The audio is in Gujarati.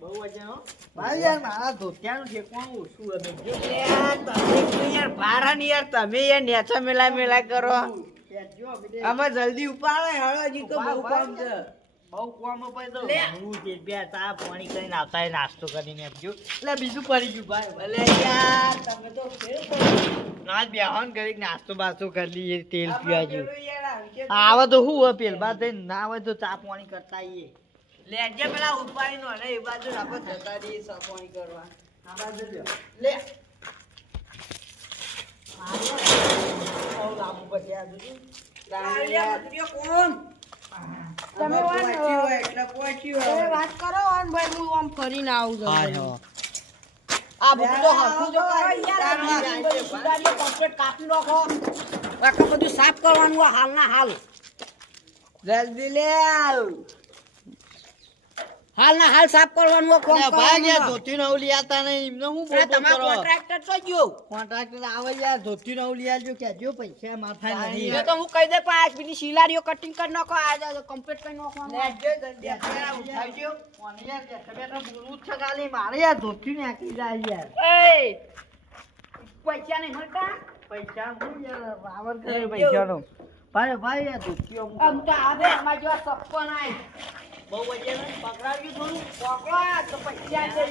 બહુ વજન હો ભાઈ યાર મારા ધોતિયાનું ઠેકવાનું ઓછું હતું જો યાર ભારા ની યાર તમે યાર નેચા મેલા કરો આમાં જલ્દી ઉપાડો હેળો હજી તો બહુ કામ છે બહુ કોમ પડે તો હું જે બે ચા પાણી કરીને આવતા હોય નાસ્તો કરીને આપજો એટલે બીજું પડી ગયું ભાઈ ભલે યાર તમે તો રાત બેહન કરી નાસ્તો બાસ્તો કરી લઈએ તેલ પીવા જેવું આવે તો શું હોય પેલ બાદ ના આવે તો ચા પાણી કરતા આવીએ લેજે પેલા ઉપાડી નો એ બાજુ આપણે જતા રહીએ સફાઈ કરવા આ બાજુ લ્યો લે લાંબુ પછી આ કોણ તમે એટલે પહોંચ્યું વાત કરો ઓન ભાઈ હું આમ ફરીને આવું છું આ બધું તો હરખું જો યાર કમ્પ્લીટ કાપી નાખો આખું બધું સાફ કરવાનું હાલના હાલ જલ્દી લે હાલના હાલ સાફ કરવાનું કોમ ભાઈ યાર ધોતી નો લીયાતા નહીં એમને હું બોલ તમારો કોન્ટ્રાક્ટર તો ગયો કોન્ટ્રાક્ટર આવે યાર ધોતી નો લીયાજો કેજો પૈસા માથા નહીં એ તો હું કહી દે 5 મિનિટ સિલારીઓ કટિંગ કરી નાખો આ કમ્પ્લીટ કરી નાખો લેજો જલ્દી ઉઠાવજો કોને યાર બેઠા બોલું છે ગાલી મારે યાર ધોતી ને આકી જાય યાર એ પૈસા નહીં મળતા પૈસા હું યાર રાવર કરે પૈસાનો ભાઈ યાર ધોતીઓ આમ તો આવે અમાર જો સપ્પન આય બહુ વજન પકડાવ્યું થોડું પકડો તો પૈસા દે